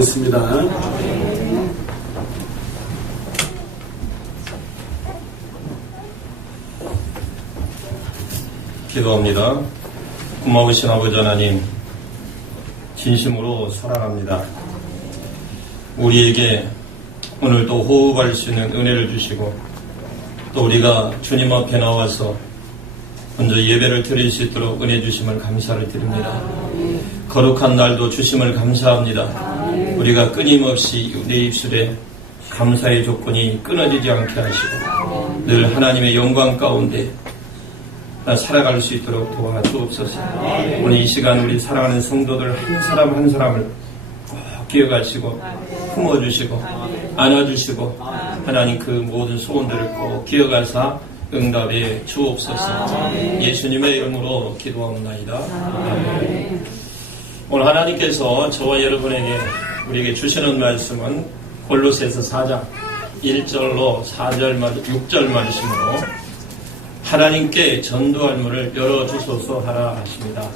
기도하겠습니다. 기도합니다. 고마우신 아버지 하나님, 진심으로 사랑합니다. 우리에게 오늘도 호흡할 수 있는 은혜를 주시고, 또 우리가 주님 앞에 나와서 먼저 예배를 드릴 수 있도록 은혜 주심을 감사를 드립니다. 거룩한 날도 주심을 감사합니다. 우리가 끊임없이 내 입술에 감사의 조건이 끊어지지 않게 하시고 늘 하나님의 영광 가운데 살아갈 수 있도록 도와주옵소서. 오늘 이 시간 우리 사랑하는 성도들 한 사람 한 사람을 꼭 기억하시고 품어주시고 안아주시고 하나님 그 모든 소원들을 꼭 기억하사 응답해 주옵소서. 예수님의 이름으로 기도하옵나이다. 아멘. 오늘 하나님께서 저와 여러분에게 우리에게 주시는 말씀은 골로새서 4장 1절로 6절 말씀으로 하나님께 전도할 문을 열어주소서 하라 하십니다.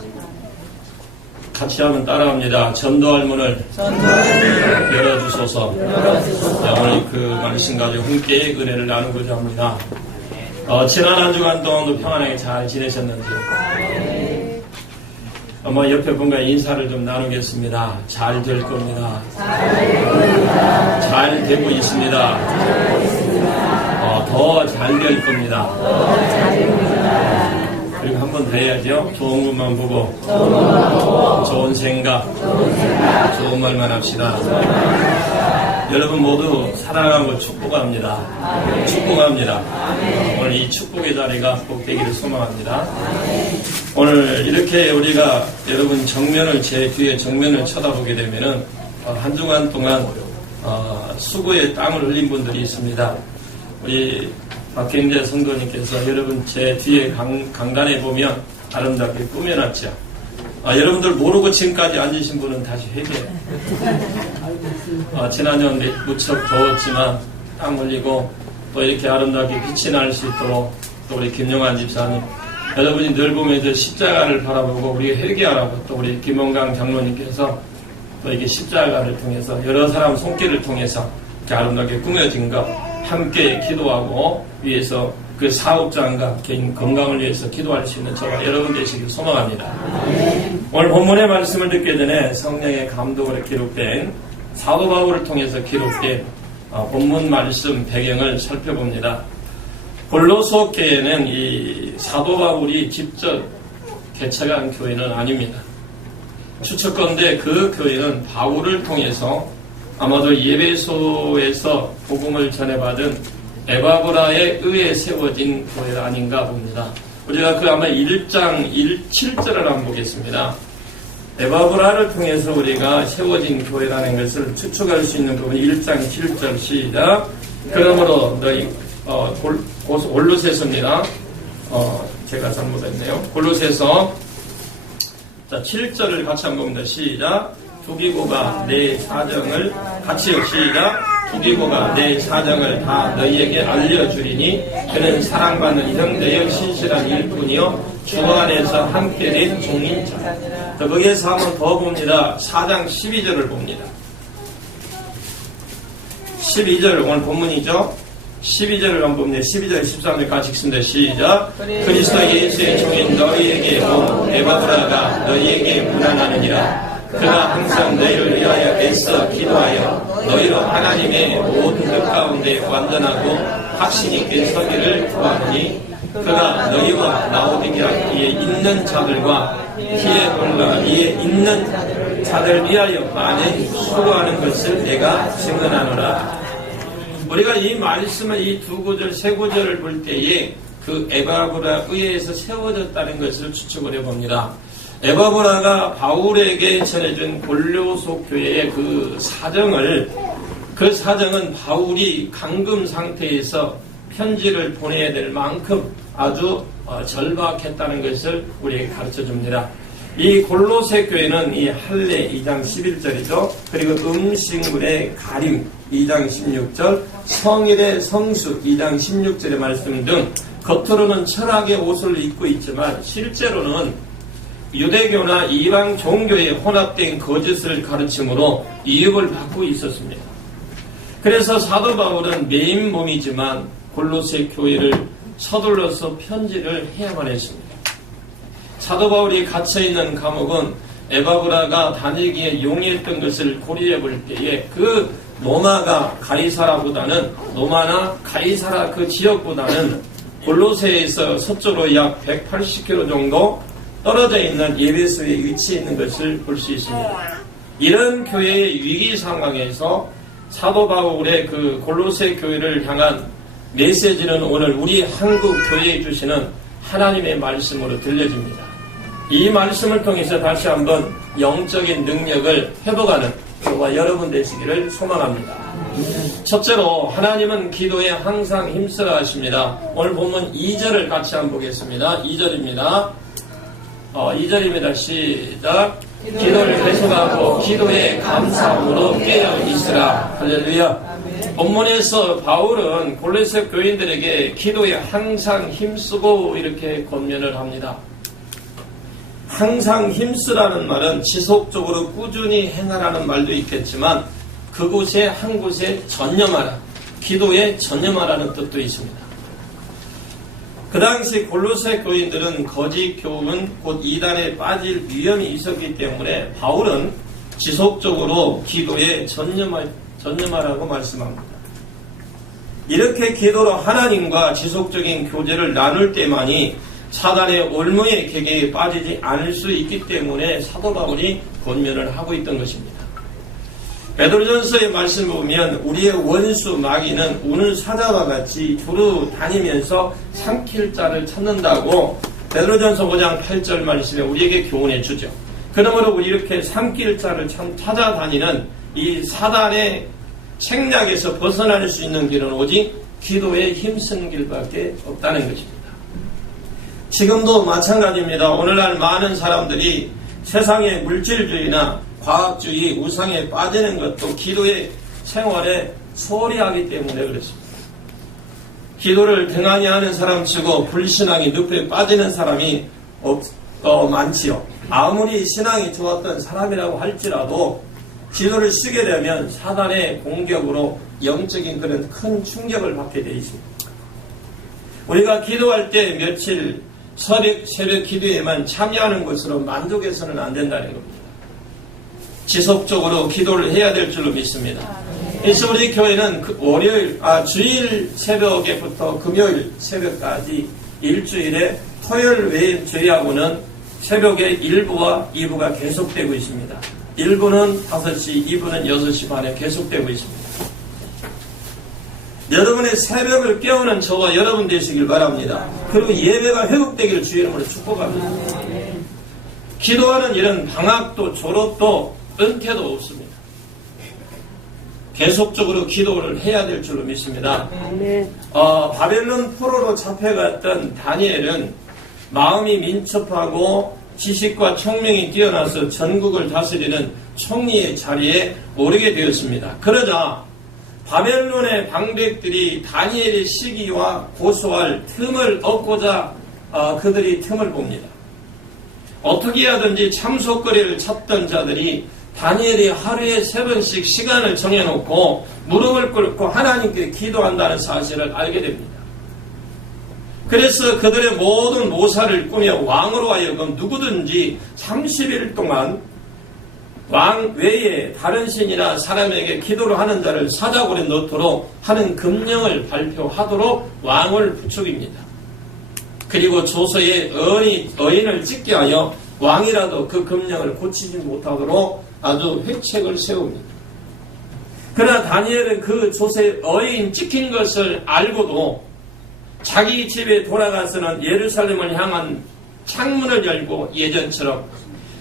같이 한번 따라합니다. 전도할 문을 열어주소서. 오늘 그 말씀 가지고 함께 은혜를 나누고자 합니다. 지난 한 주간 동안도 평안하게 잘 지내셨는지요? 옆에 분과 인사를 좀 나누겠습니다. 잘 될 겁니다. 잘 되고 있습니다. 더 잘 될 겁니다. 그리고 한 번 더 해야죠. 좋은 것만 보고, 좋은 생각, 좋은 말만 합시다. 여러분 모두 사랑하고 축복합니다. 축복합니다. 오늘 이 축복의 자리가 꼭 되기를 소망합니다. 오늘 이렇게 우리가 여러분 제 뒤에 정면을 쳐다보게 되면은 한 주간 동안 수고의 땀을 흘린 분들이 있습니다. 우리 박경재 성도님께서 여러분 제 뒤에 강단에 보면 아름답게 꾸며놨죠. 여러분들 모르고 지금까지 앉으신 분은 다시 회개해요. 지난주는 무척 더웠지만 땀 흘리고 또 이렇게 아름답게 빛이 날 수 있도록 또 우리 김용환 집사님, 여러분이 늘 보면서 십자가를 바라보고 우리가 회개하라고 또 우리 김원강 장로님께서 또 이게 십자가를 통해서 여러 사람 손길을 통해서 이렇게 아름답게 꾸며진 것 함께 기도하고 위해서 그 사업장과 개인 건강을 위해서 기도할 수 있는 저와 여러분 되시길 소망합니다. 오늘 본문의 말씀을 듣기 전에 성령의 감동으로 기록된 사도 바울을 통해서 기록된 본문 말씀 배경을 살펴봅니다. 골로새 교회는 이 사도 바울이 직접 개척한 교회는 아닙니다. 추측건대 그 교회는 바울을 통해서 아마도 예배소에서 복음을 전해받은 에바브라에 의해 세워진 교회가 아닌가 봅니다. 우리가 그 아마 1장 7절을 한번 보겠습니다. 에바브라를 통해서 우리가 세워진 교회라는 것을 추측할 수 있는 부분 1장 7절 시작. 그러므로 너희 골로새서입니다. 제가 잘못했네요. 골로새서 7절을 같이 한번 봅니다. 시작. 두기고가 내 사정을 같이요. 시작. 두기고가 내 사정을 다 너희에게 알려주리니 그는 사랑받는 형제여 신실한 일꾼이요 주 안에서 함께 된 종인자. 거기에서 한번 더 봅니다. 4장 12절을 봅니다. 12절 오늘 본문이죠. 12절을 한번 봅니다. 12절 13절 같이 읽습니다. 시작. 그리스도 예수의 종인 너희에게 온 에바브라가 너희에게 문안하느니라. 그가 항상 너희를 위하여 애써 기도하여 너희로 하나님의 모든 것 가운데 완전하고 확신 있게 서기를 구하노니 그가 너희와 라오디게아에 있는 자들과 히에볼라에 있는 자들 위하여 많은 수고하는 것을 내가 증언하노라. 우리가 이 말씀을 이 두 구절 세 구절을 볼 때에 그 에바브라 의회에서 세워졌다는 것을 추측을 해봅니다. 에바브라가 바울에게 전해준 골로새 교회의 그 사정은 바울이 감금 상태에서 편지를 보내야 될 만큼 아주 절박했다는 것을 우리에게 가르쳐줍니다. 이 골로새 교회는 이 할례 2장 11절이죠. 그리고 음식물의 가림 2장 16절, 성일의 성수 2장 16절의 말씀 등 겉으로는 철학의 옷을 입고 있지만 실제로는 유대교나 이방 종교에 혼합된 거짓을 가르침으로 이익을 받고 있었습니다. 그래서 사도 바울은 메인 몸이지만 골로새 교회를 서둘러서 편지를 해야만 했습니다. 사도 바울이 갇혀있는 감옥은 에바브라가 다니기에 용이했던 것을 고려해 볼 때에 그 로마나 가이사라 그 지역보다는 골로새에서 서쪽으로 약 180km 정도 떨어져 있는 에베소에 위치해 있는 것을 볼 수 있습니다. 이런 교회의 위기 상황에서 사도 바울의 그 골로새 교회를 향한 메시지는 오늘 우리 한국 교회에 주시는 하나님의 말씀으로 들려집니다. 이 말씀을 통해서 다시 한번 영적인 능력을 회복하는 저와 여러분 되시기를 소망합니다. 첫째로 하나님은 기도에 항상 힘쓰라 하십니다. 오늘 본문 2절을 같이 한번 보겠습니다. 2절입니다. 2절입니다. 시작. 기도를 계속하고 기도에 감사함으로 깨어 있으라. 할렐루야. 본문에서 바울은 골로새 교인들에게 기도에 항상 힘쓰고 이렇게 권면을 합니다. 항상 힘쓰라는 말은 지속적으로 꾸준히 행하라는 말도 있겠지만 그곳에 한 곳에 전념하라, 기도에 전념하라는 뜻도 있습니다. 그 당시 골로새 교인들은 거짓 교훈 곧 이단에 빠질 위험이 있었기 때문에 바울은 지속적으로 기도에 전념하라고 말씀합니다. 이렇게 기도로 하나님과 지속적인 교제를 나눌 때만이 사단의 올무의 계계에 빠지지 않을 수 있기 때문에 사도 바울이 권면을 하고 있던 것입니다. 베드로전서의 말씀을 보면 우리의 원수 마귀는 우는 사자와 같이 두루 다니면서 삼킬 자를 찾는다고 베드로전서 5장 8절 말씀에 우리에게 교훈해 주죠. 그러므로 이렇게 삼킬 자를 찾아다니는 이 사단의 책략에서 벗어날 수 있는 길은 오직 기도에 힘쓰는 길밖에 없다는 것입니다. 지금도 마찬가지입니다. 오늘날 많은 사람들이 세상의 물질주의나 과학주의, 우상에 빠지는 것도 기도의 생활에 소홀히 하기 때문에 그렇습니다. 기도를 등한히 하는 사람치고 불신앙이 늪에 빠지는 사람이 많지요. 아무리 신앙이 좋았던 사람이라고 할지라도 기도를 쉬게 되면 사단의 공격으로 영적인 그런 큰 충격을 받게 되어 있습니다. 우리가 기도할 때 며칠 새벽 기도에만 참여하는 것으로 만족해서는 안 된다는 겁니다. 지속적으로 기도를 해야 될 줄로 믿습니다. 그래서 우리 교회는 주일 새벽에부터 금요일 새벽까지 일주일에 토요일 외에 저희하고는 새벽에 1부와 2부가 계속되고 있습니다. 1부는 5시, 2부는 6시 반에 계속되고 있습니다. 여러분의 새벽을 깨우는 저와 여러분 되시길 바랍니다. 그리고 예배가 회복되기를 주의 이름으로 축복합니다. 기도하는 이런 방학도 졸업도 은퇴도 없습니다. 계속적으로 기도를 해야 될 줄로 믿습니다. 바벨론 포로로 잡혀갔던 다니엘은 마음이 민첩하고 지식과 총명이 뛰어나서 전국을 다스리는 총리의 자리에 오르게 되었습니다. 그러자 바벨론의 방백들이 다니엘의 시기와 고소할 틈을 얻고자 그들이 틈을 봅니다. 어떻게 하든지 참속거리를 찾던 자들이 다니엘이 하루에 3번씩 시간을 정해놓고 무릎을 꿇고 하나님께 기도한다는 사실을 알게 됩니다. 그래서 그들의 모든 모사를 꾸며 왕으로 하여금 누구든지 30일 동안 왕 외에 다른 신이나 사람에게 기도를 하는 자를 사자굴에 넣도록 하는 금령을 발표하도록 왕을 부추깁니다. 그리고 조서에 어인을 찍게 하여 왕이라도 그 금령을 고치지 못하도록 아주 회책을 세웁니다. 그러나 다니엘은 그 조서에 어인 찍힌 것을 알고도 자기 집에 돌아가서는 예루살렘을 향한 창문을 열고 예전처럼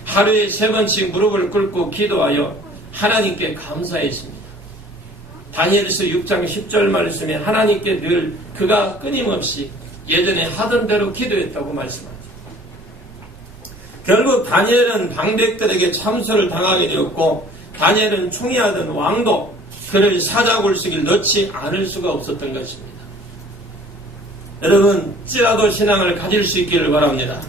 하루에 3번씩 무릎을 꿇고 기도하여 하나님께 감사했습니다. 다니엘서 6장 10절 말씀에 하나님께 늘 그가 끊임없이 예전에 하던 대로 기도했다고 말씀하죠. 결국 다니엘은 방백들에게 참소를 당하게 되었고 다니엘은 총애하던 왕도 그를 사자굴속에 넣지 않을 수가 없었던 것입니다. 여러분 찌라도 신앙을 가질 수 있기를 바랍니다.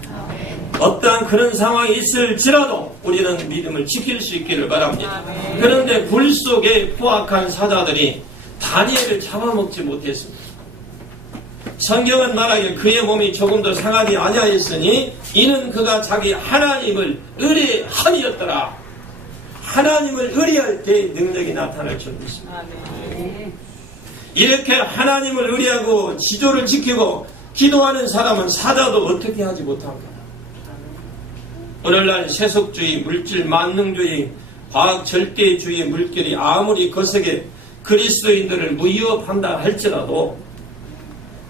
어떠한 그런 상황이 있을지라도 우리는 믿음을 지킬 수 있기를 바랍니다. 그런데 굴 속에 포악한 사자들이 다니엘을 잡아먹지 못했습니다. 성경은 말하기를 그의 몸이 조금 더 상하지 아니하였으니 이는 그가 자기 하나님을 의뢰함이었더라. 하나님을 의뢰할 때 능력이 나타날 줄 믿습니다. 이렇게 하나님을 의뢰하고 지조를 지키고 기도하는 사람은 사자도 어떻게 하지 못합니다. 오늘날 세속주의, 물질 만능주의, 과학 절대주의의 물결이 아무리 거세게 그리스도인들을 위협한다 할지라도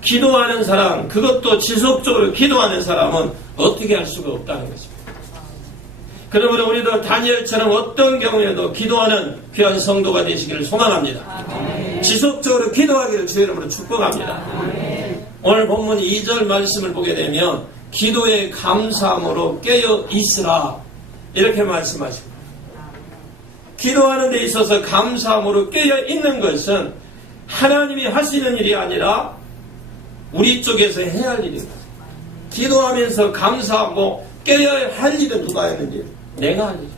기도하는 사람, 그것도 지속적으로 기도하는 사람은 어떻게 할 수가 없다는 것입니다. 그러므로 우리도 다니엘처럼 어떤 경우에도 기도하는 귀한 성도가 되시기를 소망합니다. 지속적으로 기도하기를 주의 이름으로 축복합니다. 오늘 본문 2절 말씀을 보게 되면 기도에 감사함으로 깨어 있으라 이렇게 말씀하십니다. 기도하는 데 있어서 감사함으로 깨어 있는 것은 하나님이 하시는 일이 아니라 우리 쪽에서 해야 할 일입니다. 기도하면서 감사하고 깨어야 할 일은 누가 했는지 내가 할 일이다.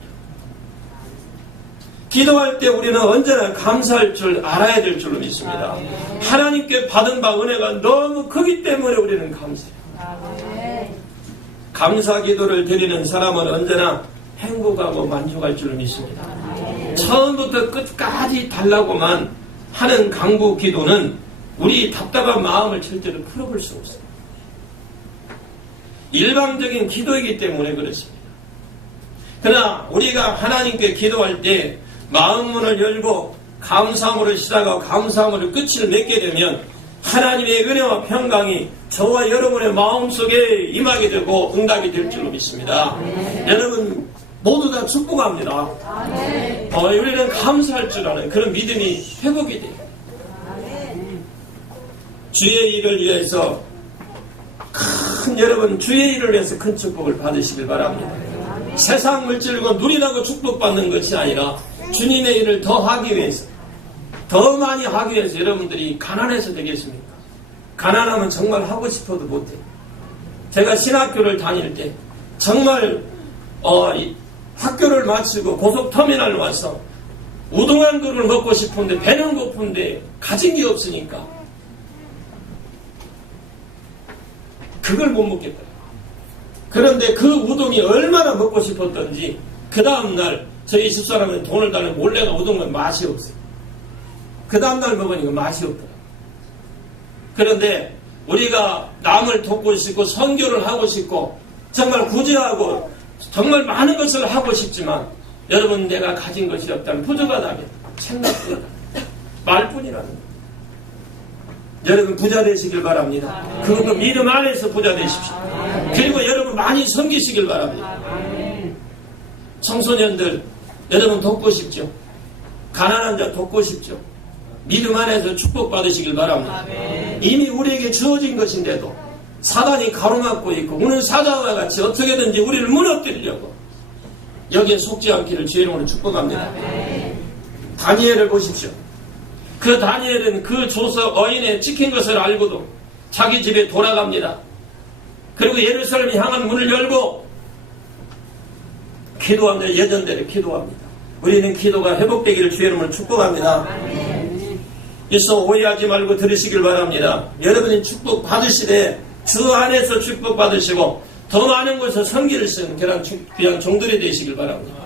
기도할 때 우리는 언제나 감사할 줄 알아야 될 줄로 믿습니다. 하나님께 받은 바 은혜가 너무 크기 때문에 우리는 감사해요. 감사 기도를 드리는 사람은 언제나 행복하고 만족할 줄로 믿습니다. 처음부터 끝까지 달라고만 하는 강구 기도는 우리 답답한 마음을 절대로 풀어볼 수 없어요. 일방적인 기도이기 때문에 그렇습니다. 그러나 우리가 하나님께 기도할 때 마음문을 열고 감사함으로 시작하고 감사함으로 끝을 맺게 되면 하나님의 은혜와 평강이 저와 여러분의 마음속에 임하게 되고 응답이 될 줄로 믿습니다. 여러분 모두 다 축복합니다. 우리는 감사할 줄 아는 그런 믿음이 회복이 돼요. 주의 일을 위해서 여러분 주의 일을 위해서 큰 축복을 받으시길 바랍니다. 세상 물질과 누리라고 축복받는 것이 아니라 주님의 일을 더 하기 위해서 더 많이 하기 위해서 여러분들이 가난해서 되겠습니까? 가난하면 정말 하고 싶어도 못해요. 제가 신학교를 다닐 때 정말 학교를 마치고 고속터미널 와서 우동 한 그릇을 먹고 싶은데 배는 고픈데 가진 게 없으니까 그걸 못 먹겠다. 그런데 그 우동이 얼마나 먹고 싶었던지 그 다음날 저희 집사람은 돈을 달라고 몰래가 우동은 맛이 없어요. 그 다음날 먹으니까 맛이 없더라. 그런데 우리가 남을 돕고 싶고 선교를 하고 싶고 정말 구제하고 정말 많은 것을 하고 싶지만 여러분 내가 가진 것이 없다면 부족하다면 생각보다 말뿐이라는 거예요. 여러분 부자 되시길 바랍니다. 그것도 믿음 안에서 부자 되십시오. 그리고 여러분 많이 섬기시길 바랍니다. 청소년들 여러분 돕고 싶죠? 가난한 자 돕고 싶죠? 믿음 안에서 축복받으시길 바랍니다. 이미 우리에게 주어진 것인데도 사단이 가로막고 있고 오늘 사자와 같이 어떻게든지 우리를 무너뜨리려고 여기에 속지 않기를 주의 이름으로 축복합니다. 다니엘을 보십시오. 그 다니엘은 그 조서 어인에 찍힌 것을 알고도 자기 집에 돌아갑니다. 그리고 예루살렘이 향한 문을 열고 기도합니다. 예전대로 기도합니다. 우리는 기도가 회복되기를 주의 이름으로 축복합니다. 있어 오해하지 말고 들으시길 바랍니다. 여러분이 축복 받으시되 주 안에서 축복 받으시고 더 많은 곳에서 성기를 쓰는 귀한 종들이 되시길 바랍니다.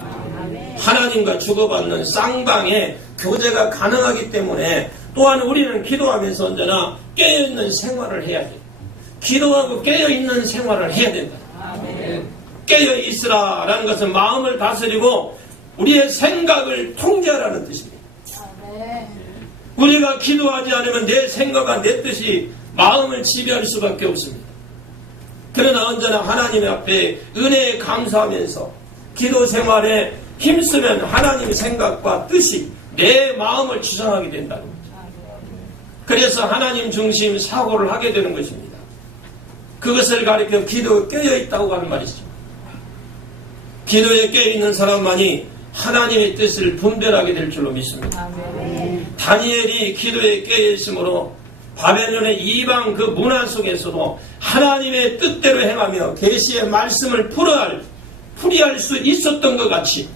하나님과 주고받는 쌍방의 교제가 가능하기 때문에 또한 우리는 기도하면서 언제나 깨어있는 생활을 해야 돼요. 기도하고 깨어있는 생활을 해야 된다. 깨어있으라 라는 것은 마음을 다스리고 우리의 생각을 통제하라는 뜻입니다. 우리가 기도하지 않으면 내 생각과 내 뜻이 마음을 지배할 수밖에 없습니다. 그러나 언제나 하나님 앞에 은혜에 감사하면서 기도 생활에 힘쓰면 하나님의 생각과 뜻이 내 마음을 주장하게 된다는 거죠. 그래서 하나님 중심 사고를 하게 되는 것입니다. 그것을 가리켜 기도에 깨어있다고 하는 말이죠. 기도에 깨어있는 사람만이 하나님의 뜻을 분별하게 될 줄로 믿습니다. 다니엘이 기도에 깨어있으므로 바벨론의 이방 그 문화 속에서도 하나님의 뜻대로 행하며 계시의 말씀을 풀이할 수 있었던 것 같이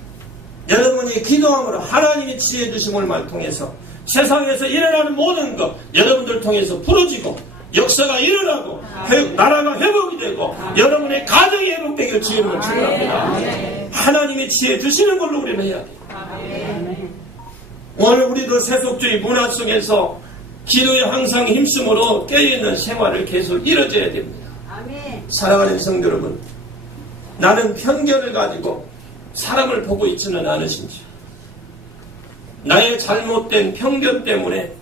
여러분이 기도함으로 하나님의 지혜 주심을 통해서 세상에서 일어나는 모든 것 여러분들 통해서 풀어지고 역사가 일어나고 나라가 회복이 되고 여러분의 가정이 회복되길 주님을 축원합니다. 하나님의 지혜 주시는 걸로 우리는 해야 돼요. 오늘 우리도 세속주의 문화 속에서 기도에 항상 힘쓰므로 깨어있는 생활을 계속 이뤄져야 됩니다. 사랑하는 성도 여러분, 나는 편견을 가지고 사람을 보고 있지는 않으신지, 나의 잘못된 편견 때문에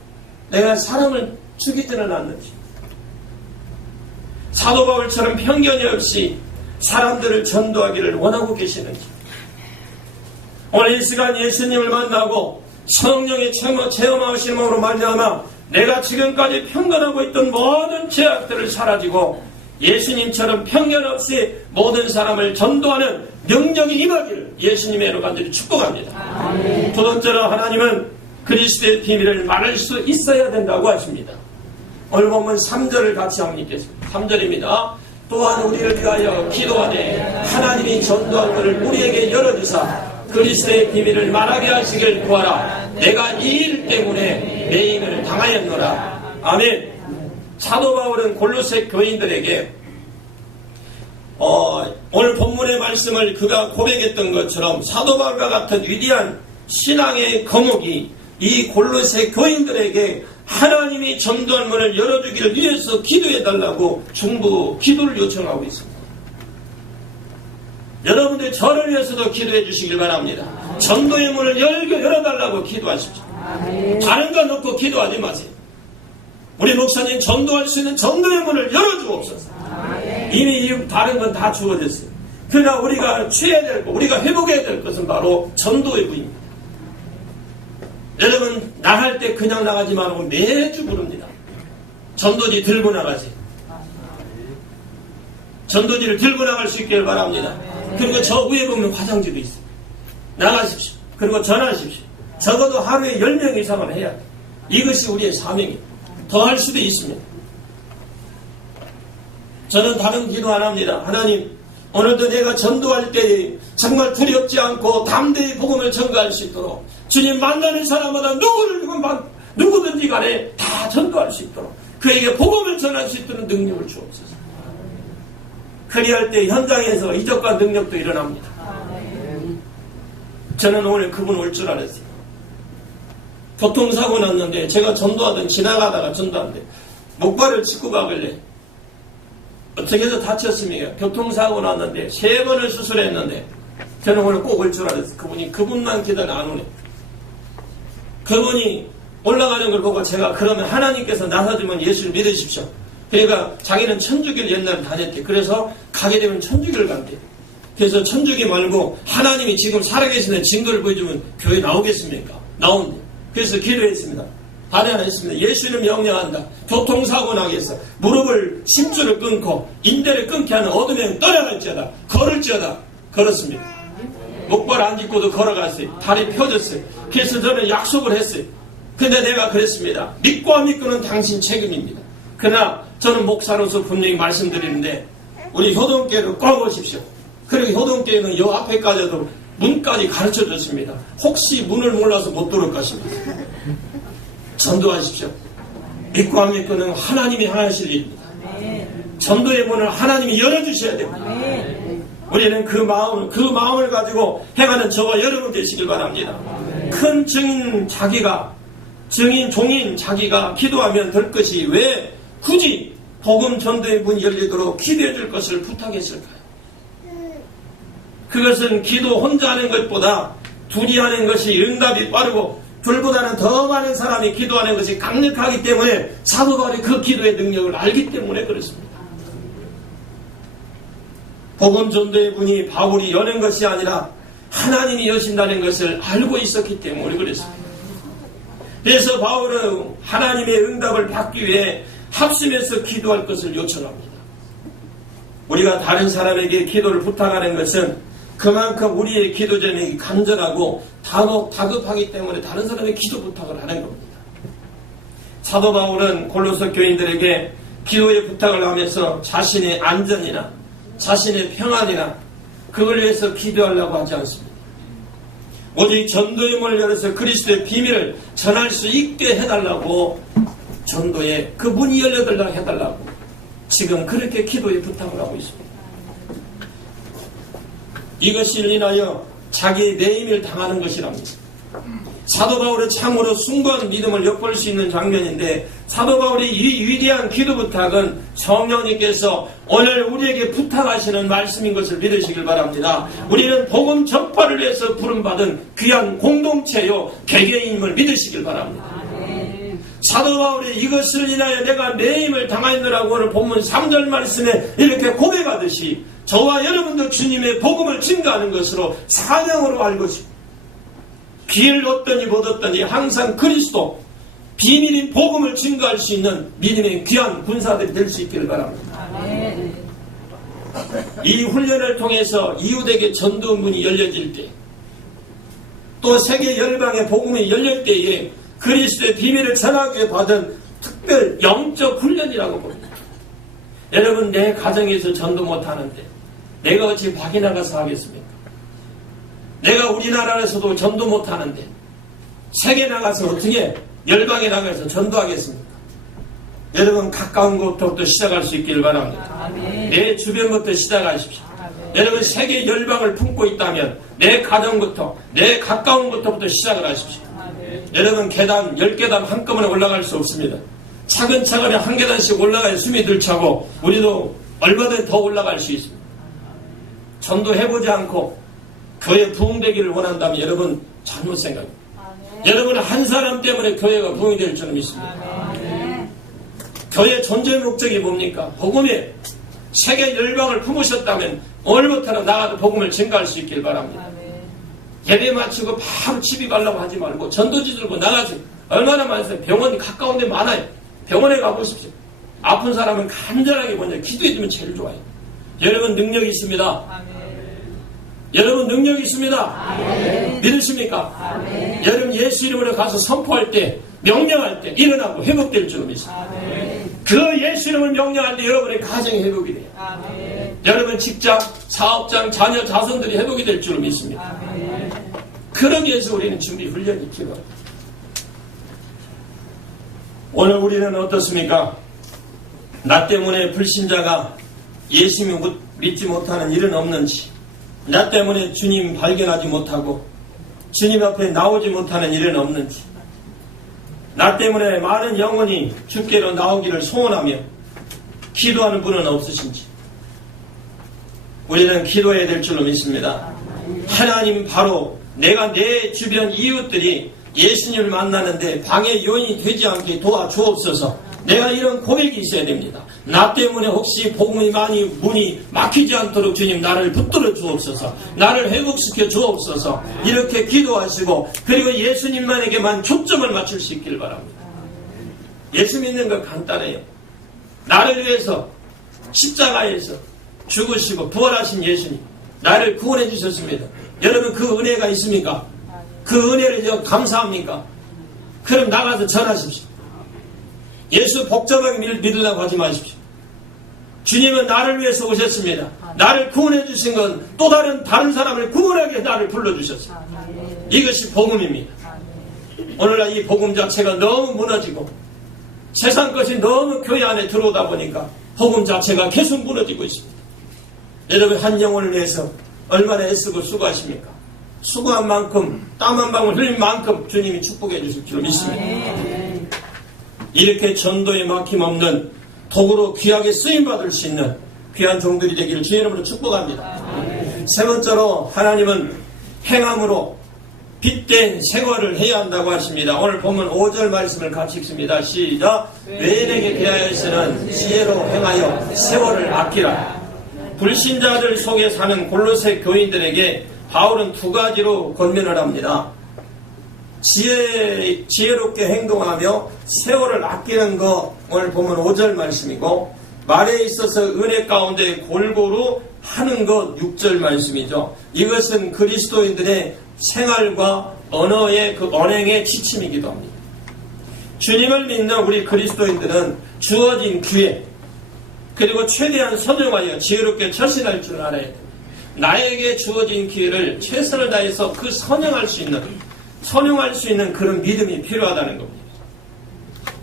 내가 사람을 죽이지는 않는지, 사도 바울처럼 편견이 없이 사람들을 전도하기를 원하고 계시는지, 오늘 이 시간 예수님을 만나고 성령의 체험하심으로 말미암아 내가 지금까지 편견하고 있던 모든 죄악들을 사라지고 예수님처럼 편견 없이 모든 사람을 전도하는 능력이 임하기를 예수님의 이름으로 간절히 축복합니다. 두 번째로 하나님은 그리스도의 비밀을 말할 수 있어야 된다고 하십니다. 오늘 보면 3절을 같이 한번 읽겠습니다. 3절입니다. 또한 우리를 위하여 기도하되 하나님이 전도한 것을 우리에게 열어주사 그리스도의 비밀을 말하게 하시길 구하라. 내가 이 일 때문에 매임을 당하였노라. 아멘. 사도 바울은 골로새 교인들에게 오늘 본문의 말씀을 그가 고백했던 것처럼 사도 바울과 같은 위대한 신앙의 거목이 이 골로새 교인들에게 하나님이 전도한 문을 열어주기를 위해서 기도해달라고 중보 기도를 요청하고 있습니다. 여러분들 저를 위해서도 기도해 주시길 바랍니다. 전도의 문을 열어달라고 기도하십시오. 다른 거 놓고 기도하지 마세요. 우리 목사님 전도할 수 있는 전도의 문을 열어주옵소서. 이미 다른 건 다 주어졌어요. 그러나 우리가 취해야 될 것, 우리가 회복해야 될 것은 바로 전도의 문입니다. 여러분 나갈 때 그냥 나가지 말고 매주 부릅니다. 전도지 들고 나가세요. 전도지를 들고 나갈 수 있기를 바랍니다. 그리고 저 위에 보면 화장지도 있어요. 나가십시오. 그리고 전하십시오. 적어도 하루에 10명 이상은 해야 돼요. 이것이 우리의 사명입니다. 더 할 수도 있습니다. 저는 다른 기도 안 합니다. 하나님, 오늘도 내가 전도할 때 정말 두렵지 않고 담대히 복음을 전가할 수 있도록 주님 만나는 사람마다 누구든지 간에 다 전도할 수 있도록 그에게 복음을 전할 수 있도록 능력을 주옵소서. 그리할 때 현장에서 이적과 능력도 일어납니다. 저는 오늘 그분 올 줄 알았어요. 교통사고 났는데 제가 전도하던 지나가다가 전도하는데 목발을 짚고 가길래 어떻게 해서 다쳤습니까? 교통사고 났는데 3번을 수술했는데 저는 오늘 꼭 올 줄 알았어요. 그분만 기다려 안 오네. 그분이 올라가는 걸 보고 제가 그러면 하나님께서 나서주면 예수를 믿으십시오. 그러니까 자기는 천주교를 옛날에 다녔대. 그래서 가게 되면 천주교를 간대. 그래서 천주교 말고 하나님이 지금 살아계시는 증거를 보여주면 교회 나오겠습니까? 나온대. 그래서 기도했습니다. 발에 하나 했습니다. 예수는 명령한다. 교통사고 나겠어. 무릎을 심줄을 끊고 인대를 끊게 하는 어둠에 떠나갈지어다. 걸을지어다. 걸었습니다. 목발 안 짚고도 걸어갔어요. 다리 펴졌어요. 그래서 저는 약속을 했어요. 근데 내가 그랬습니다. 믿고 안 믿고는 당신 책임입니다. 그러나 저는 목사로서 분명히 말씀드리는데 우리 효동교회를 꼭 오십시오. 그리고 효동교회는 요 앞에까지도 문까지 가르쳐줬습니다. 혹시 문을 몰라서 못 들어올 것입니다. 전도하십시오. 믿고 안 믿고는 하나님이 하실 일입니다. 전도의 문을 하나님이 열어주셔야 됩니다. 우리는 그 마음을 가지고 행하는 저와 여러분 되시길 바랍니다. 큰 종인 자기가 기도하면 될 것이 왜 굳이 복음 전도의 문이 열리도록 기도해 줄 것을 부탁했을까요? 그것은 기도 혼자 하는 것보다 둘이 하는 것이 응답이 빠르고 둘보다는 더 많은 사람이 기도하는 것이 강력하기 때문에 사도 바울이 그 기도의 능력을 알기 때문에 그렇습니다. 복음 전도의 문이 바울이 여는 것이 아니라 하나님이 여신다는 것을 알고 있었기 때문에 그랬습니다. 그래서 바울은 하나님의 응답을 받기 위해 합심해서 기도할 것을 요청합니다. 우리가 다른 사람에게 기도를 부탁하는 것은 그만큼 우리의 기도 제목이 간절하고 다급하기 때문에 다른 사람에게 기도 부탁을 하는 겁니다. 사도 바울은 골로새 교인들에게 기도의 부탁을 하면서 자신의 안전이나 자신의 평안이나 그걸 위해서 기도하려고 하지 않습니다. 오직 전도의 문을 열어서 그리스도의 비밀을 전할 수 있게 해달라고, 전도에 그 문이 열려달라 해달라고 지금 그렇게 기도의 부탁을 하고 있습니다. 이것을 인하여 자기의 내임을 당하는 것이랍니다. 사도 바울의 참으로 숭고한 믿음을 엿볼 수 있는 장면인데, 사도 바울의 이 위대한 기도 부탁은 성령님께서 오늘 우리에게 부탁하시는 말씀인 것을 믿으시길 바랍니다. 우리는 복음 전파를 위해서 부름받은 귀한 공동체요 개개인임을 믿으시길 바랍니다. 사도 바울이 이것을 인하여 내가 매임을 당하였느라고 오늘 본문 3절 말씀에 이렇게 고백하듯이 저와 여러분도 주님의 복음을 증거하는 것으로 사명으로 알고 있습니다. 기회를 얻더니 못 얻더니 항상 그리스도 비밀인 복음을 증거할 수 있는 믿음의 귀한 군사들이 될 수 있기를 바랍니다. 이 훈련을 통해서 이웃에게 전도 문이 열려질 때, 또 세계 열방의 복음이 열릴 때에 그리스도의 비밀을 전하기 위해 받은 특별 영적 훈련이라고 봅니다. 여러분, 내 가정에서 전도 못하는데 내가 어찌 밖에 나가서 하겠습니까? 내가 우리나라에서도 전도 못하는데 세계 나가서 어떻게 열방에 나가서 전도하겠습니까? 여러분, 가까운 곳부터 시작할 수 있기를 바랍니다. 내 주변부터 시작하십시오. 여러분, 세계 열방을 품고 있다면 내 가정부터, 내 가까운 곳부터 시작을 하십시오. 여러분, 계단 10계단 한꺼번에 올라갈 수 없습니다. 차근차근히 한 계단씩 올라가야 숨이 들차고 우리도 얼마든지 더 올라갈 수 있습니다. 전도해보지 않고 교회 부흥되기를 원한다면 여러분 잘못 생각합니다. 여러분, 한 사람 때문에 교회가 부흥이 될 줄은 믿습니다. 교회 존재 목적이 뭡니까? 복음이 세계 열방을 품으셨다면 오늘부터는 나가도 복음을 증가할 수 있길 바랍니다. 예배 마치고 바로 집에 가려고 하지 말고 전도지 들고 나가세요. 얼마나 많으세요? 병원이 가까운 데 많아요. 병원에 가보십시오. 아픈 사람은 간절하게 먼저 기도해주면 제일 좋아요. 여러분, 능력이 있습니다. 여러분, 능력이 있습니다. 믿으십니까? 여러분, 예수 이름으로 가서 선포할 때, 명령할 때 일어나고 회복될 줄 믿습니다. 그 예수 이름을 명령할 때 여러분의 가정이 회복이 돼요. 여러분, 직장, 사업장, 자녀, 자손들이 회복이 될 줄 믿습니다. 그러기 위해서 우리는 준비 훈련이 필요합니다. 오늘 우리는 어떻습니까? 나 때문에 불신자가 예수님을 믿지 못하는 일은 없는지, 나 때문에 주님 발견하지 못하고 주님 앞에 나오지 못하는 일은 없는지, 나 때문에 많은 영혼이 주께로 나오기를 소원하며 기도하는 분은 없으신지, 우리는 기도해야 될 줄로 믿습니다. 하나님, 바로 내가 내 주변 이웃들이 예수님을 만나는데 방해 요인이 되지 않게 도와주옵소서. 내가 이런 고백이 있어야 됩니다. 나 때문에 혹시 복음이 많이 문이 막히지 않도록 주님 나를 붙들어 주옵소서. 나를 회복시켜 주옵소서. 이렇게 기도하시고, 그리고 예수님만에게만 초점을 맞출 수 있길 바랍니다. 예수 믿는 거 간단해요. 나를 위해서 십자가에서 죽으시고 부활하신 예수님, 나를 구원해 주셨습니다. 여러분, 그 은혜가 있습니까? 그 은혜를 감사합니까? 그럼 나가서 전하십시오. 예수 복잡하게 믿으려고 하지 마십시오. 주님은 나를 위해서 오셨습니다. 나를 구원해 주신 건 또 다른 사람을 구원하게 나를 불러주셨습니다. 이것이 복음입니다. 오늘날 이 복음 자체가 너무 무너지고 세상 것이 너무 교회 안에 들어오다 보니까 복음 자체가 계속 무너지고 있습니다. 여러분, 한 영혼을 위해서 얼마나 애쓰고 수고하십니까? 수고한 만큼, 땀 한 방울 흘린 만큼 주님이 축복해 주실 줄 믿습니다. 이렇게 전도에 막힘없는 도구로 귀하게 쓰임받을 수 있는 귀한 종들이 되기를 주의 이름으로 축복합니다. 세 번째로, 하나님은 행함으로 빗댄 생활을 해야 한다고 하십니다. 오늘 보면 5절 말씀을 같이 읽습니다. 시작. 외인에게 대하여서는 지혜로 행하여 세월을 아끼라. 불신자들 속에 사는 골로새 교인들에게 바울은 두 가지로 권면을 합니다. 지혜롭게 행동하며 세월을 아끼는 거, 오늘 보면 5절 말씀이고, 말에 있어서 은혜 가운데 골고루 하는 것 6절 말씀이죠. 이것은 그리스도인들의 생활과 언어의 그 언행의 지침이기도 합니다. 주님을 믿는 우리 그리스도인들은 주어진 기회, 그리고 최대한 선용하여 지혜롭게 처신할 줄 알아야 됩니다. 나에게 주어진 기회를 최선을 다해서 그 선용할 수 있는 그런 믿음이 필요하다는 겁니다.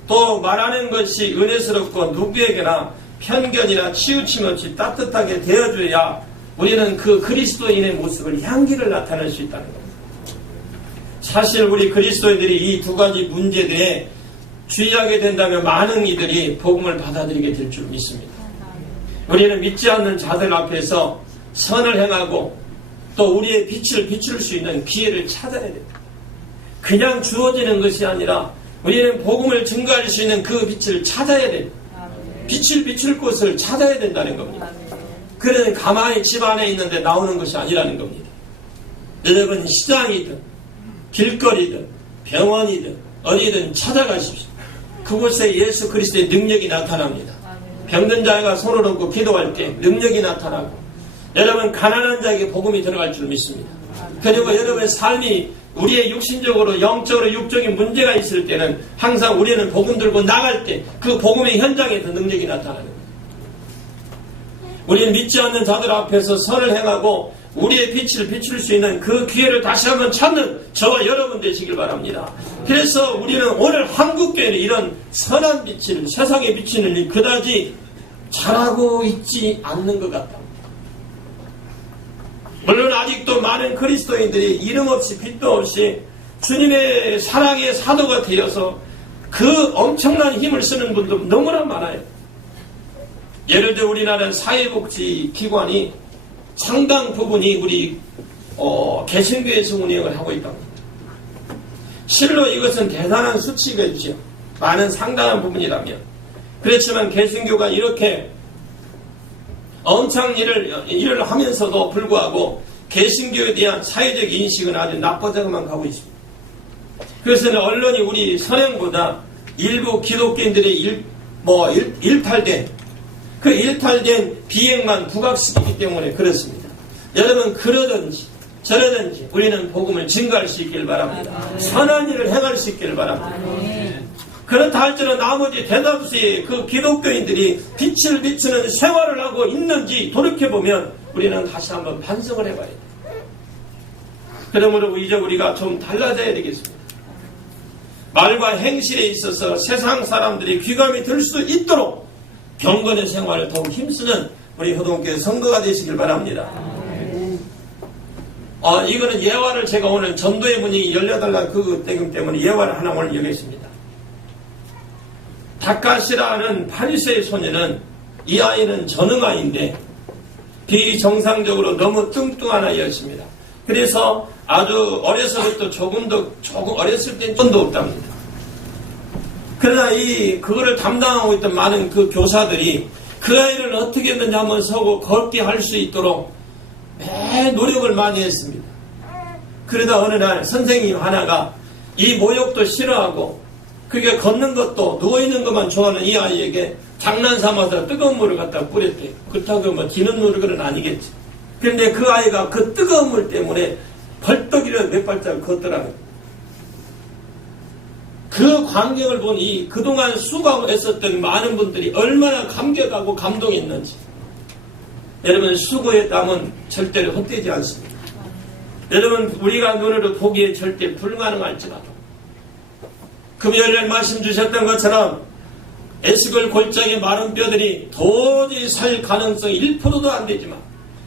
또 말하는 것이 은혜스럽고 누구에게나 편견이나 치우침 없이 따뜻하게 되어줘야 우리는 그 그리스도인의 모습을 향기를 나타낼 수 있다는 겁니다. 사실 우리 그리스도인들이 이 두 가지 문제들에 주의하게 된다면 많은 이들이 복음을 받아들이게 될 줄 믿습니다. 우리는 믿지 않는 자들 앞에서 선을 행하고 또 우리의 빛을 비출 수 있는 기회를 찾아야 됩니다. 그냥 주어지는 것이 아니라 우리는 복음을 증거할 수 있는 그 빛을 찾아야 됩니다. 빛을 비출 곳을 찾아야 된다는 겁니다. 그래서 가만히 집 안에 있는데 나오는 것이 아니라는 겁니다. 여러분 시장이든 길거리든 병원이든 어디든 찾아가십시오. 그곳에 예수 그리스도의 능력이 나타납니다. 병든 자가 손을 얹고 기도할 때 능력이 나타나고, 여러분 가난한 자에게 복음이 들어갈 줄 믿습니다. 그리고 여러분의 삶이 우리의 육신적으로 영적으로 육적인 문제가 있을 때는 항상 우리는 복음 들고 나갈 때 그 복음의 현장에서 능력이 나타나는 거예요. 우리는 믿지 않는 자들 앞에서 선을 행하고 우리의 빛을 비출 수 있는 그 기회를 다시 한번 찾는 저와 여러분 되시길 바랍니다. 그래서 우리는 오늘 한국교회는 이런 선한 빛을 세상에 비치는 일 그다지 잘하고 있지 않는 것 같다. 물론 아직도 많은 그리스도인들이 이름 없이 빛도 없이 주님의 사랑의 사도가 되어서 그 엄청난 힘을 쓰는 분도 너무나 많아요. 예를 들어 우리나라 사회복지기관이 상당 부분이 우리 개신교에서 운영을 하고 있다고 합니다. 실로 이것은 대단한 수치겠죠. 많은 상당한 부분이라면. 그렇지만 개신교가 이렇게 엄청 일을 하면서도 불구하고 개신교에 대한 사회적 인식은 아주 나빠져만 가고 있습니다. 그래서 언론이 우리 선행보다 일부 기독교인들의 일탈된 비행만 부각시키기 때문에 그렇습니다. 여러분 그러든지 저러든지 우리는 복음을 증거할 수 있길 바랍니다. 선한 일을 행할 수 있길 바랍니다. 그렇다 할지라도 나머지 대다수의 그 기독교인들이 빛을 비추는 생활을 하고 있는지 돌이켜보면 우리는 다시 한번 반성을 해봐야 돼요. 그러므로 이제 우리가 좀 달라져야 되겠습니다. 말과 행실에 있어서 세상 사람들이 귀감이 들 수 있도록 경건의 생활을 더욱 힘쓰는 우리 효동교회 성도가 되시길 바랍니다. 이거는 예화를 제가 오늘 전도의 문이 열려달라는 그 때문에 예화를 하나 오늘 열겠습니다. 다카시라는 파리새의 소녀는 이 아이는 전응아이인데 비정상적으로 너무 뚱뚱한 아이였습니다. 그래서 아주 어려서부터 조금 어렸을 땐 돈도 없답니다. 그러나 그거를 담당하고 있던 많은 그 교사들이 그 아이를 어떻게든지 한번 서고 걷게 할 수 있도록 매 노력을 많이 했습니다. 그러다 어느 날 선생님 하나가 이 모욕도 싫어하고 그게 걷는 것도 누워있는 것만 좋아하는 이 아이에게 장난삼아서 뜨거운 물을 갖다 뿌렸대요. 그렇다고 뭐 기는 노력은 아니겠지. 그런데 그 아이가 그 뜨거운 물 때문에 벌떡이를 몇 발짝 걷더라고요. 그 광경을 본 그동안 수고했었던 많은 분들이 얼마나 감격하고 감동했는지. 여러분 수고의 땀은 절대로 헛되지 않습니다. 여러분 우리가 눈으로 보기에 절대 불가능할지라도 금요일날 말씀 주셨던 것처럼 에스겔 골짜기 마른 뼈들이 도저히 살 가능성이 1%도 안 되지만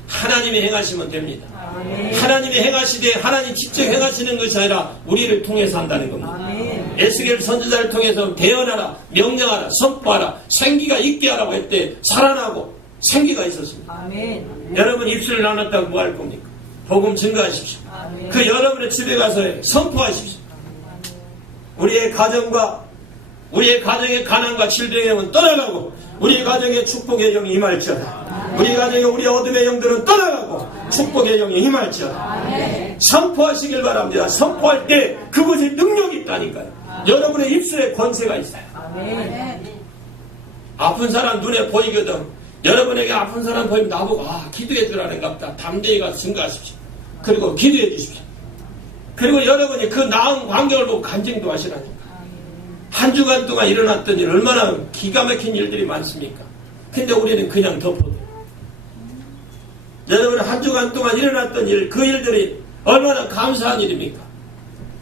하나님이 행하시면 됩니다. 아멘. 하나님이 행하시되 하나님 직접 행하시는 것이 아니라 우리를 통해서 한다는 겁니다. 아멘. 에스겔 선지자를 통해서 대언하라, 명령하라, 선포하라, 생기가 있게 하라고 했대. 살아나고 생기가 있었습니다. 아멘. 여러분 입술을 나눴다고 뭐 할 겁니까? 복음 증거하십시오. 아멘. 그 여러분의 집에 가서 선포하십시오. 우리의 가정과 우리의 가정의 가난과 질병의 영은 떠나가고 우리 가정의 축복의 영이 임할지어다. 우리 가정의 우리 어둠의 영들은 떠나가고 축복의 영이 임할지어다. 선포하시길 바랍니다. 선포할 때 그것이 능력이 있다니까요. 여러분의 입술에 권세가 있어요. 아픈 사람 눈에 보이거든. 여러분에게 아픈 사람 보이면 나보고 기도해 주라는가 보다. 담대히 가서 증거하십시오. 그리고 기도해 주십시오. 그리고 여러분이 그 나은 광경을 보고 간증도 하시라니까. 한 주간 동안 일어났던 일, 얼마나 기가 막힌 일들이 많습니까? 근데 우리는 그냥 덮어둬요. 여러분, 한 주간 동안 일어났던 일, 그 일들이 얼마나 감사한 일입니까?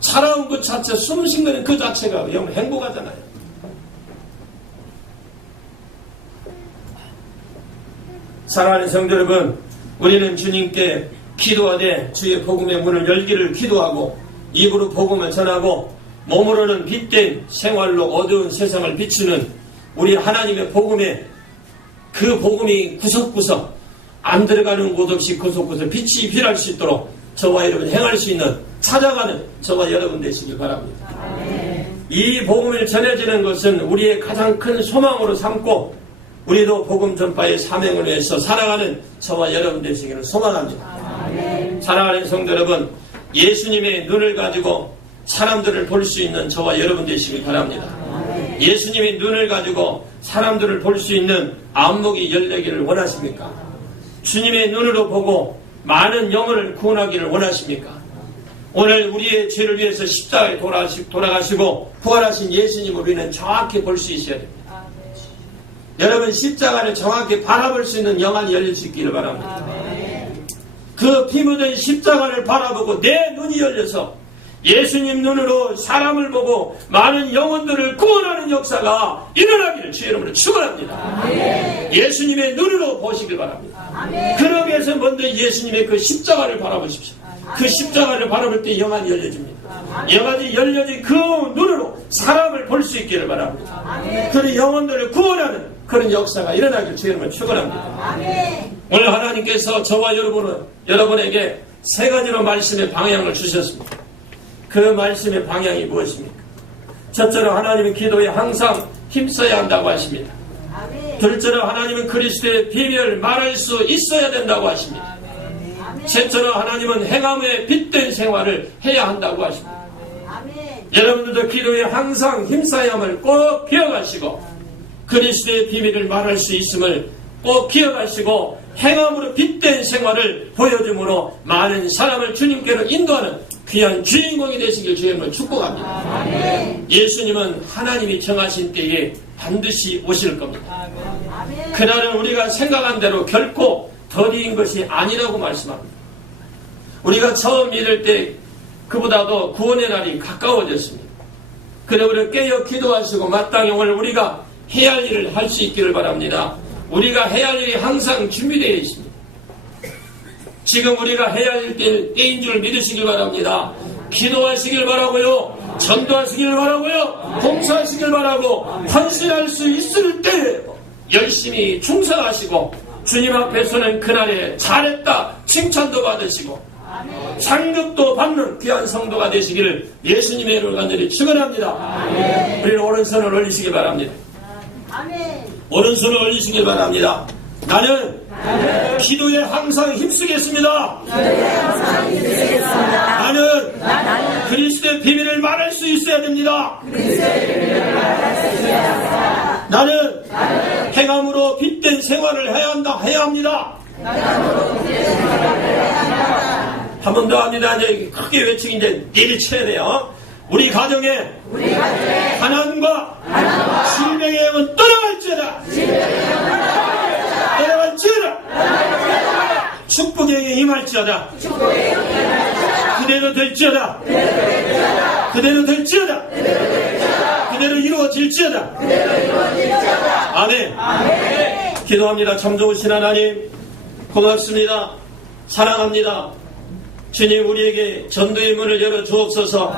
살아온 그 자체, 숨 쉰 거는 그 자체가 영 행복하잖아요. 사랑하는 성도 여러분, 우리는 주님께 기도하되 주의 복음의 문을 열기를 기도하고 입으로 복음을 전하고 몸으로는 빛된 생활로 어두운 세상을 비추는 우리 하나님의 복음에 그 복음이 구석구석 안 들어가는 곳 없이 구석구석 빛이 필요할 수 있도록 저와 여러분 행할 수 있는 찾아가는 저와 여러분 되시길 바랍니다. 이 복음을 전해지는 것은 우리의 가장 큰 소망으로 삼고 우리도 복음 전파의 사명을 위해서 살아가는 저와 여러분 되시기를 소망합니다. 사랑하는 성도 여러분, 예수님의 눈을 가지고 사람들을 볼 수 있는 저와 여러분 되시길 바랍니다. 예수님의 눈을 가지고 사람들을 볼 수 있는 안목이 열리기를 원하십니까? 주님의 눈으로 보고 많은 영혼을 구원하기를 원하십니까? 오늘 우리의 죄를 위해서 십자가에 돌아가시고 부활하신 예수님을 우리는 정확히 볼 수 있어야 됩니다. 여러분, 십자가를 정확히 바라볼 수 있는 영안이 열릴 수 있기를 바랍니다. 그 피 묻은 십자가를 바라보고 내 눈이 열려서 예수님 눈으로 사람을 보고 많은 영혼들을 구원하는 역사가 일어나기를 주의 이름으로 축원합니다. 예수님의 눈으로 보시길 바랍니다. 그러기 위해서 먼저 예수님의 그 십자가를 바라보십시오. 그 십자가를 바라볼 때 영안이 열려집니다. 영안이 열려진 그 눈으로 사람을 볼 수 있기를 바랍니다. 그런 영혼들을 구원하는 그런 역사가 일어나기를 주의 이름으로 축원합니다. 오늘 하나님께서 저와 여러분에게 세 가지로 말씀의 방향을 주셨습니다. 그 말씀의 방향이 무엇입니까? 첫째로 하나님은 기도에 항상 힘써야 한다고 하십니다. 둘째로 하나님은 그리스도의 비밀을 말할 수 있어야 된다고 하십니다. 셋째로 하나님은 행함에 빛된 생활을 해야 한다고 하십니다. 여러분들도 기도에 항상 힘써야 함을 꼭 기억하시고 그리스도의 비밀을 말할 수 있음을 꼭 기억하시고 행함으로 빛된 생활을 보여줌으로 많은 사람을 주님께로 인도하는 귀한 주인공이 되시길 주님을 축복합니다. 예수님은 하나님이 정하신 때에 반드시 오실 겁니다. 그날은 우리가 생각한 대로 결코 더디인 것이 아니라고 말씀합니다. 우리가 처음 믿을 때 그보다도 구원의 날이 가까워졌습니다. 그래 우리 깨어 기도하시고 마땅히 오늘 우리가 해야 할 일을 할 수 있기를 바랍니다. 우리가 해야 할 일이 항상 준비되어 있습니다. 지금 우리가 해야 할 때인 줄 믿으시길 바랍니다. 기도하시길 바라고요. 전도하시길 바라고요. 봉사하시길 바라고 헌신할 수 있을 때 열심히 충성하시고 주님 앞에서는 그날에 잘했다 칭찬도 받으시고 상급도 받는 귀한 성도가 되시기를 예수님의 이름으로 간절히 축원합니다. 우리는 오른손을 올리시기 바랍니다. 오른손을 올리시기 바랍니다. 나는 기도에 항상 힘쓰겠습니다. 나는 그리스도의 비밀을 말할 수 있어야 됩니다. 나는 행함으로 빛된 생활을 해야 합니다. 한 번 더 합니다. 이제 크게 외치기 이제 내리쳐야 돼요. 우리 가정에 가난과 질병의 영은 떠나갈지어다. 축복의 영이 임할지어다. 그대로 될지어다. 그대로 이루어질지어다. 아멘. 기도합니다. 참 좋으신 하나님 고맙습니다. 사랑합니다. 주님 우리에게 전도의 문을 열어 주옵소서.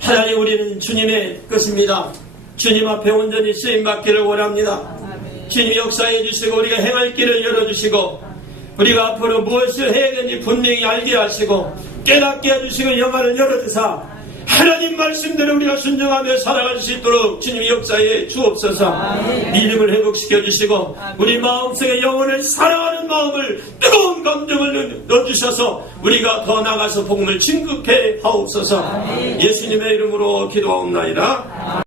하나님 우리는 주님의 것입니다. 주님 앞에 온전히 쓰임받기를 원합니다. 주님 역사해 주시고 우리가 행할 길을 열어주시고 우리가 앞으로 무엇을 해야 되는지 분명히 알게 하시고 깨닫게 해주시고 영안을 열어주사 하나님 말씀대로 우리가 순종하며 살아갈 수 있도록 주님이 역사에 주옵소서. 믿음을 회복시켜 주시고 우리 마음속에 영혼을 사랑하는 마음을 뜨거운 감정을 넣어주셔서 우리가 더 나가서 복음을 증거케 하옵소서. 예수님의 이름으로 기도하옵나이다.